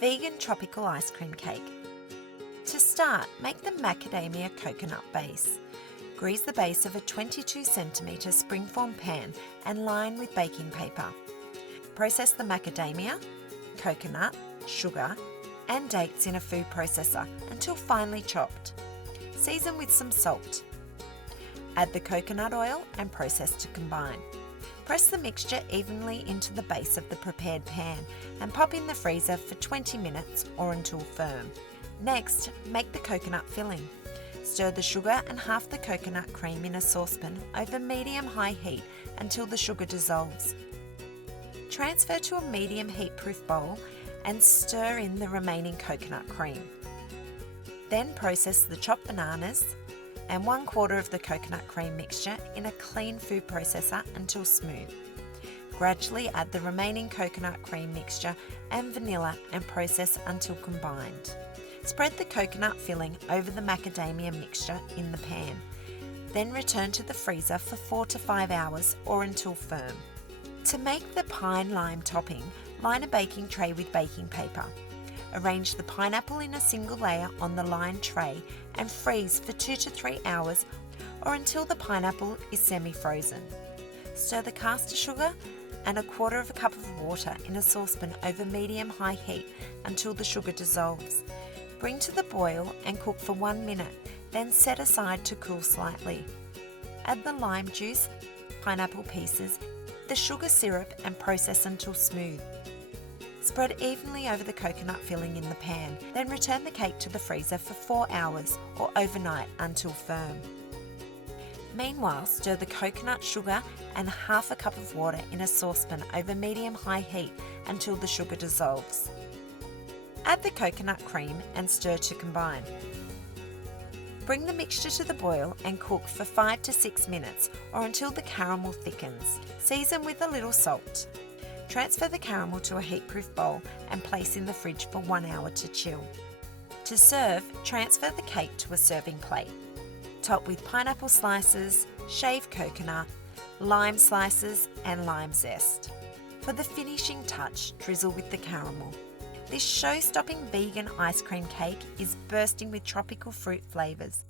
Vegan tropical ice cream cake. To start, make the macadamia-coconut base. Grease the base of a 22cm springform pan and line with baking paper. Process the macadamia, coconut, sugar, and dates in a food processor until finely chopped. Season with some salt. Add the coconut oil and process to combine. Press the mixture evenly into the base of the prepared pan and pop in the freezer for 20 minutes or until firm. Next, make the coconut filling. Stir the sugar and half the coconut cream in a saucepan over medium-high heat until the sugar dissolves. Transfer to a medium heat-proof bowl and stir in the remaining coconut cream. Then process the chopped bananas and 1/4 of the coconut cream mixture in a clean food processor until smooth. Gradually add the remaining coconut cream mixture and vanilla and process until combined. Spread the coconut filling over the macadamia mixture in the pan. Then return to the freezer for 4 to 5 hours or until firm. To make the pine lime topping, line a baking tray with baking paper. Arrange the pineapple in a single layer on the lined tray and freeze for 2 to 3 hours or until the pineapple is semi-frozen. Stir the caster sugar and 1/4 cup of water in a saucepan over medium-high heat until the sugar dissolves. Bring to the boil and cook for 1 minute, then set aside to cool slightly. Add the lime juice, pineapple pieces, the sugar syrup and process until smooth. Spread evenly over the coconut filling in the pan, then return the cake to the freezer for 4 hours or overnight until firm. Meanwhile, stir the coconut sugar and 1/2 cup of water in a saucepan over medium-high heat until the sugar dissolves. Add the coconut cream and stir to combine. Bring the mixture to the boil and cook for 5 to 6 minutes or until the caramel thickens. Season with a little salt. Transfer the caramel to a heat-proof bowl and place in the fridge for 1 hour to chill. To serve, transfer the cake to a serving plate. Top with pineapple slices, shaved coconut, lime slices and lime zest. For the finishing touch, drizzle with the caramel. This show-stopping vegan ice cream cake is bursting with tropical fruit flavours.